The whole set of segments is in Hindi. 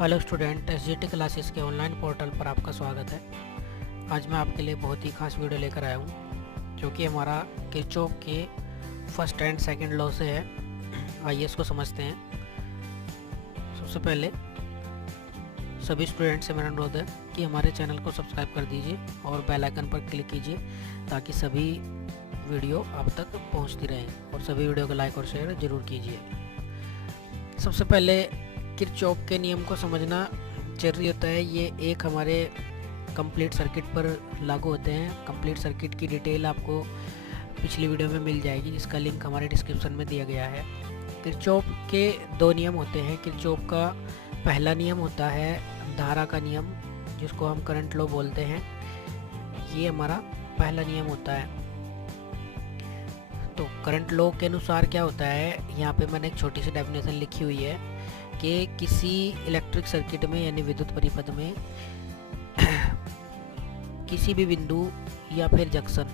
हेलो स्टूडेंट, एसजीटी क्लासेस के ऑनलाइन पोर्टल पर आपका स्वागत है। आज मैं आपके लिए बहुत ही खास वीडियो लेकर आया हूँ जो कि हमारा किरचॉफ के फर्स्ट एंड सेकंड लॉ से है। आइए इसको समझते हैं। सबसे पहले सभी स्टूडेंट से मेरा अनुरोध है कि हमारे चैनल को सब्सक्राइब कर दीजिए और बेल आइकन पर क्लिक कीजिए ताकि सभी वीडियो आप तक पहुँचती रहें, और सभी वीडियो को लाइक और शेयर ज़रूर कीजिए। सबसे पहले किरचॉफ के नियम को समझना जरूरी होता है। ये एक हमारे कंप्लीट सर्किट पर लागू होते हैं। कंप्लीट सर्किट की डिटेल आपको पिछली वीडियो में मिल जाएगी, जिसका लिंक हमारे डिस्क्रिप्शन में दिया गया है। किरचॉफ के दो नियम होते हैं। किरचॉफ का पहला नियम होता है धारा का नियम, जिसको हम करंट लॉ बोलते हैं। ये हमारा पहला नियम होता है। तो करंट लॉ के अनुसार क्या होता है, यहाँ पे मैंने एक छोटी सी डेफिनेशन लिखी हुई है कि किसी इलेक्ट्रिक सर्किट में यानी विद्युत परिपथ में किसी भी बिंदु या फिर जंक्शन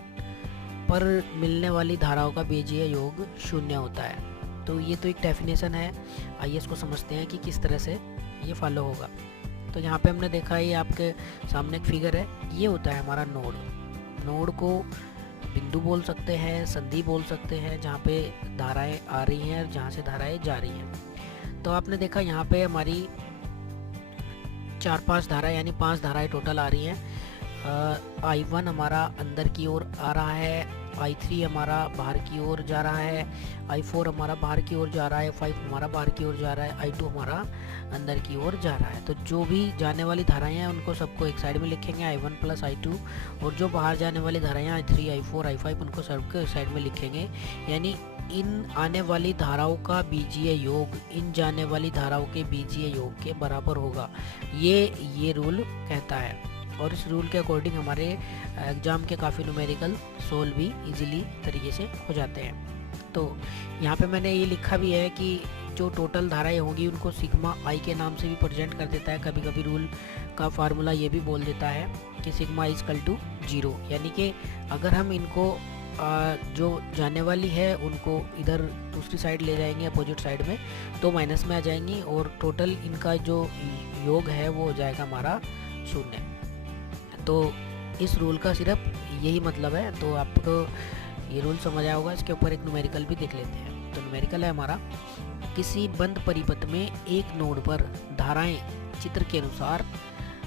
पर मिलने वाली धाराओं का बीजीय योग शून्य होता है। तो ये तो एक डेफिनेशन है। आइए इसको समझते हैं कि किस तरह से ये फॉलो होगा। तो यहाँ पे हमने देखा है, ये आपके सामने एक फिगर है। ये होता है हमारा नोड। नोड को बिंदु बोल सकते हैं, संधि बोल सकते हैं, जहाँ पे धाराएं आ रही हैं और जहाँ से धाराएं जा रही हैं। तो आपने देखा यहाँ पे हमारी 4-5 धाराएं यानी 5 धाराएं टोटल आ रही हैं। I1 हमारा अंदर की ओर आ रहा है, I3 हमारा बाहर की ओर जा रहा है, I4 हमारा बाहर की ओर जा रहा है, 5 हमारा बाहर की ओर जा रहा है, I2 हमारा अंदर की ओर जा रहा है। तो जो भी जाने वाली धाराएं हैं उनको सबको एक साइड में लिखेंगे, I1 प्लस I2, और जो बाहर जाने वाली धाराएं I3, I4, I5 उनको सबको एक साइड में लिखेंगे। यानी इन आने वाली धाराओं का बीजीय योग इन जाने वाली धाराओं के बीजीय योग के बराबर होगा। ये रूल कहता है, और इस रूल के अकॉर्डिंग हमारे एग्ज़ाम के काफ़ी न्यूमेरिकल सोल्व भी इजीली तरीके से हो जाते हैं। तो यहाँ पे मैंने ये लिखा भी है कि जो टोटल धाराएं होंगी उनको सिग्मा आई के नाम से भी प्रेजेंट कर देता है। कभी कभी रूल का फार्मूला ये भी बोल देता है कि सिग्मा इजकल टू 0, यानी कि अगर हम इनको जो जाने वाली है उनको इधर दूसरी साइड ले जाएंगे अपोजिट साइड में, तो माइनस में आ जाएंगी, और टोटल इनका जो योग है वो हो जाएगा हमारा 0। तो इस रूल का सिर्फ यही मतलब है। तो आपको ये रूल समझ आया होगा। इसके ऊपर एक न्यूमेरिकल भी देख लेते हैं। तो न्यूमेरिकल है हमारा, किसी बंद परिपथ में एक नोड पर धाराएं चित्र के अनुसार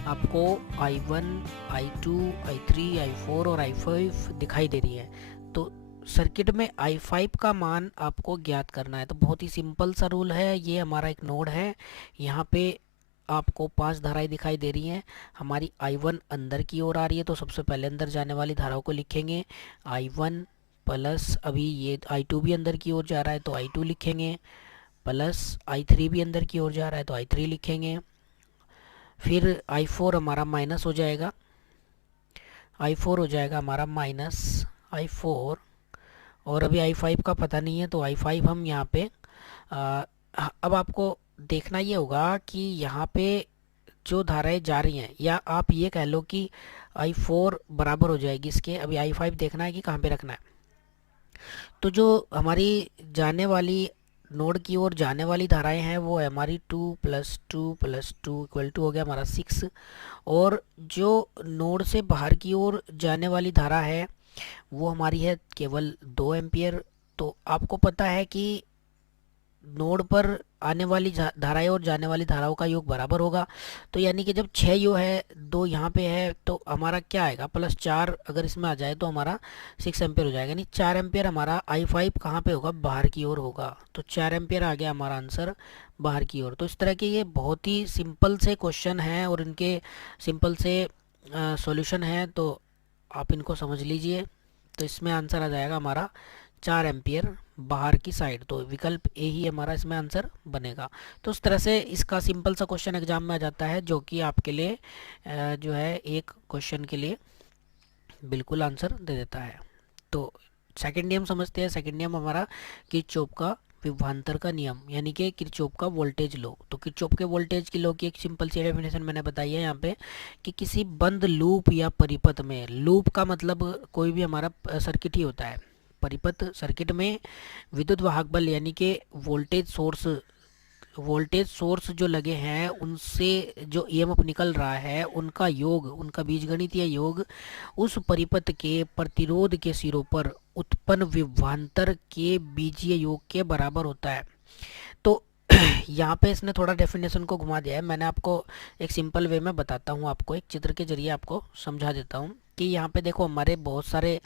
आपको I1, I2, I3, I4 और I5 दिखाई दे रही है। तो सर्किट में I5 का मान आपको ज्ञात करना है। तो बहुत ही सिंपल सा रूल है। ये हमारा एक नोड है, यहाँ पे आपको 5 धाराएं दिखाई दे रही हैं। हमारी I1 अंदर की ओर आ रही है, तो सबसे पहले अंदर जाने वाली धाराओं को लिखेंगे I1 प्लस, अभी ये I2 भी अंदर की ओर जा रहा है तो I2 लिखेंगे, प्लस I3 भी अंदर की ओर जा रहा है तो I3 लिखेंगे। फिर I4 हमारा माइनस हो जाएगा, I4 हो जाएगा हमारा माइनस I4, और अभी I5 का पता नहीं है तो I5 हम यहाँ पे अब आपको देखना ये होगा कि यहाँ पे जो धाराएं जा रही हैं, या आप ये कह लो कि I4 बराबर हो जाएगी इसके। अभी I5 देखना है कि कहाँ पे रखना है। तो जो हमारी जाने वाली नोड की ओर जाने वाली धाराएं हैं वो है हमारी 2 + 2 + 2 इक्वल टू हो गया हमारा 6, और जो नोड से बाहर की ओर जाने वाली धारा है वो हमारी है केवल 2 एम्पियर। तो आपको पता है कि नोड पर आने वाली धाराएं और जाने वाली धाराओं का योग बराबर होगा। तो यानी कि जब 6 योग है, 2 यहाँ पे है, तो हमारा क्या आएगा, +4 अगर इसमें आ जाए तो हमारा 6 एम्पियर हो जाएगा। यानी 4 एम्पियर हमारा I5 कहाँ पे होगा, बाहर की ओर होगा। तो 4 एम्पियर आ गया हमारा आंसर बाहर की ओर। तो इस तरह के ये बहुत ही सिंपल से क्वेश्चन हैं और इनके सिंपल से सॉल्यूशन है, तो आप इनको समझ लीजिए। तो इसमें आंसर आ जाएगा हमारा 4 एम्पियर बाहर की साइड। तो विकल्प ए ही हमारा इसमें आंसर बनेगा। तो उस तरह से इसका सिंपल सा क्वेश्चन एग्जाम में आ जाता है, जो कि आपके लिए जो है एक क्वेश्चन के लिए बिल्कुल आंसर दे देता है। तो सेकंड नियम समझते हैं। सेकंड नियम हमारा किरचॉफ का विभवांतर का नियम, यानी कि किरचॉफ का वोल्टेज लॉ। तो किरचॉफ के वोल्टेज की लॉ की एक सिंपल सी डेफिनेशन मैंने बताई है यहाँ पे, कि किसी बंद लूप या परिपथ में, लूप का मतलब कोई भी हमारा सर्किट ही होता है, परिपथ सर्किट में विद्युत वाहक बल यानी कि वोल्टेज सोर्स वोल्टेज सोर्स जो लगे हैं उनसे जो ईएमएफ निकल रहा है उनका योग, उनका बीजगणितीय योग उस परिपथ के प्रतिरोध के सिरों पर उत्पन्न विभवांतर के बीजीय योग के बराबर होता है। तो यहाँ पे इसने थोड़ा डेफिनेशन को घुमा दिया है। मैंने आपको एक सिंपल वे में बताता हूँ, आपको एक चित्र के जरिए आपको समझा देता हूँ कि यहाँ पे देखो हमारे बहुत सारे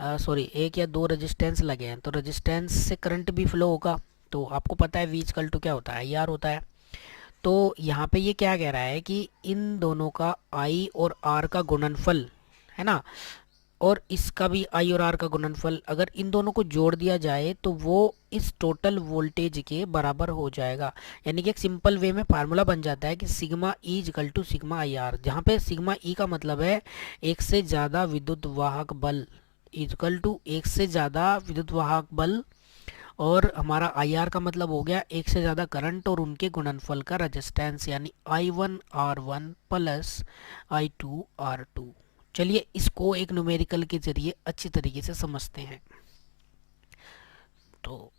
एक या दो रेजिस्टेंस लगे हैं, तो रेजिस्टेंस से करंट भी फ्लो होगा। तो आपको पता है वी इक्वल टू क्या होता है, आई आर होता है। तो यहाँ पे ये क्या कह रहा है कि इन दोनों का आई और आर का गुणनफल है ना, और इसका भी आई और आर का गुणनफल, अगर इन दोनों को जोड़ दिया जाए तो वो इस टोटल वोल्टेज के बराबर हो जाएगा। यानी कि एक सिंपल वे में फार्मूला बन जाता है कि sigma E equal to sigma I R, जहाँ पे सिग्मा ई का मतलब है एक से ज़्यादा विद्युत वाहक बल, इक्वल टू एक से ज़्यादा विद्युत वाहक बल, और हमारा आई आर का मतलब हो गया एक से ज़्यादा करंट और उनके गुणनफल का रेजिस्टेंस, यानी I one R one plus I two R two. चलिए इसको एक न्यूमेरिकल के जरिए अच्छी तरीके से समझते हैं। तो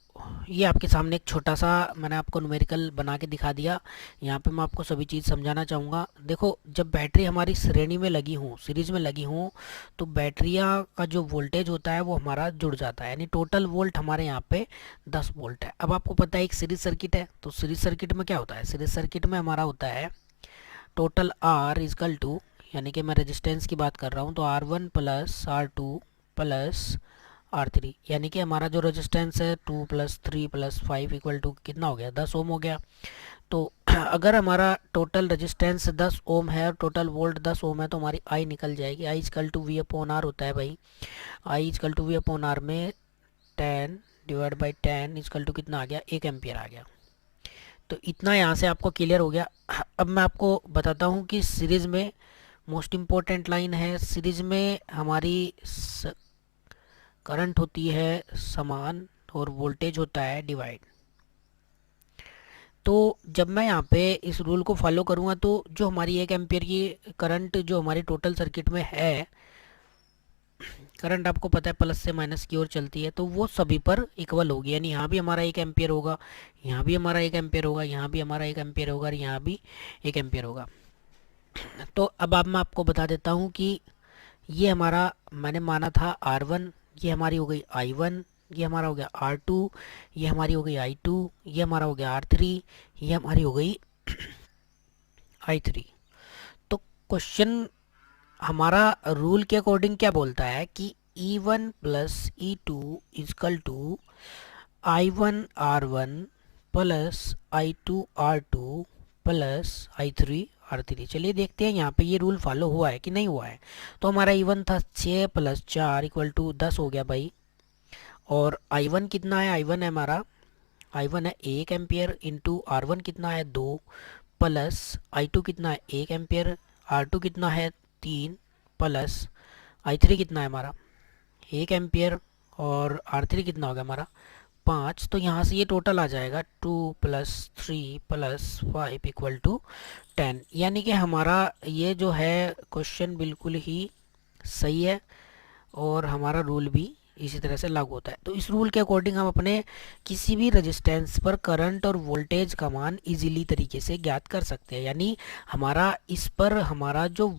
ये आपके सामने एक छोटा सा मैंने आपको न्यूमेरिकल बना के दिखा दिया। यहाँ पे मैं आपको सभी चीज़ समझाना चाहूँगा। देखो जब बैटरी हमारी श्रेणी में लगी हों, सीरीज में लगी हों, तो बैटरियाँ का जो वोल्टेज होता है वो हमारा जुड़ जाता है, यानी टोटल वोल्ट हमारे यहाँ पे 10 वोल्ट है। अब आपको पता है एक सीरीज सर्किट है, तो सीरीज सर्किट में क्या होता है, सीरीज सर्किट में हमारा होता है टोटल आर इजकल टू, यानी कि मैं रेजिस्टेंस की बात कर रहा हूँ, तो R one plus R two plus R three, यानी कि हमारा जो रेजिस्टेंस है 2 प्लस 3 प्लस 5 इक्वल टू कितना हो गया, 10 ओम हो गया। तो अगर हमारा टोटल रेजिस्टेंस 10 ओम है और टोटल वोल्ट 10 ओम है, तो हमारी आई निकल जाएगी। I equal to V upon R होता है भाई, I equal to V upon R में 10 डिवाइड बाई 10 इजकल टू कितना आ गया, 1 एम्पियर आ गया। तो इतना यहाँ से आपको क्लियर हो गया। अब मैं आपको बताता हूँ कि सीरीज में मोस्ट इम्पोर्टेंट लाइन है, सीरीज में हमारी करंट होती है समान और वोल्टेज होता है डिवाइड। तो जब मैं यहाँ पे इस रूल को फॉलो करूँगा तो जो हमारी 1 एम्पियर की करंट जो हमारी टोटल सर्किट में है, करंट आपको पता है प्लस से माइनस की ओर चलती है, तो वो सभी पर इक्वल होगी। यानी यहाँ भी हमारा 1 एम्पियर होगा, यहाँ भी हमारा 1 एम्पियर होगा, यहाँ भी हमारा 1 एम्पियर होगा और यहाँ भी 1 एम्पियर होगा। तो अब मैं आपको बता देता हूँ कि ये हमारा मैंने माना था R1, ये हमारी हो गई I1, ये हमारा हो गया R2, ये हमारी हो गई I2, ये हमारा हो गया R3, ये हमारी हो गई I3। तो क्वेश्चन हमारा रूल के अकॉर्डिंग क्या बोलता है कि E1 plus E2 equal to I1 R1 plus I2 R2 plus I3 R3। चलिए देखते हैं यहाँ पे ये रूल फॉलो हुआ है कि नहीं हुआ है। तो हमारा E1 था 6 प्लस 4 इक्वल टू 10 हो गया भाई, और I1 कितना है, I1 है हमारा, I1 है 1 एम्पियर इंटू R1 कितना है 2 प्लस I2 कितना है 1 एम्पियर, R2 कितना है 3 प्लस I3 कितना है हमारा 1 एम्पियर, और R3 कितना हो गया हमारा 5। तो यहाँ से ये टोटल आ जाएगा 2 प्लस 3 प्लस 5 इक्वल टू 10। यानी कि हमारा ये जो है क्वेश्चन बिल्कुल ही सही है और हमारा रूल भी इसी तरह से लागू होता है। तो इस रूल के अकॉर्डिंग हम अपने किसी भी रेजिस्टेंस पर करंट और वोल्टेज का मान इजीली तरीके से ज्ञात कर सकते हैं। यानी हमारा इस पर हमारा जो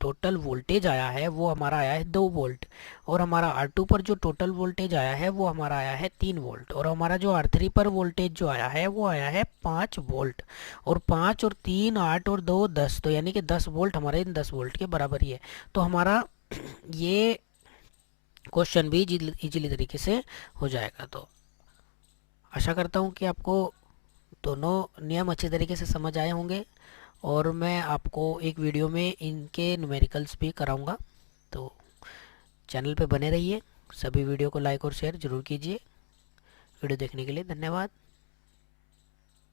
टोटल वोल्टेज आया है वो हमारा आया है 2 वोल्ट, और हमारा R2 पर जो टोटल वोल्टेज आया है वो हमारा आया है 3 वोल्ट, और हमारा जो R3 पर वोल्टेज जो आया है वो आया है 5 वोल्ट, और 5 और 3 8 और 2 10, तो यानी कि 10 वोल्ट हमारे इन 10 वोल्ट के बराबर ही है। तो हमारा ये क्वेश्चन भी इजीली तरीके से हो जाएगा। तो आशा करता हूँ कि आपको दोनों नियम अच्छे तरीके से समझ आए होंगे, और मैं आपको एक वीडियो में इनके न्यूमेरिकल्स भी कराऊंगा। तो चैनल पे बने रहिए, सभी वीडियो को लाइक और शेयर जरूर कीजिए। वीडियो देखने के लिए धन्यवाद।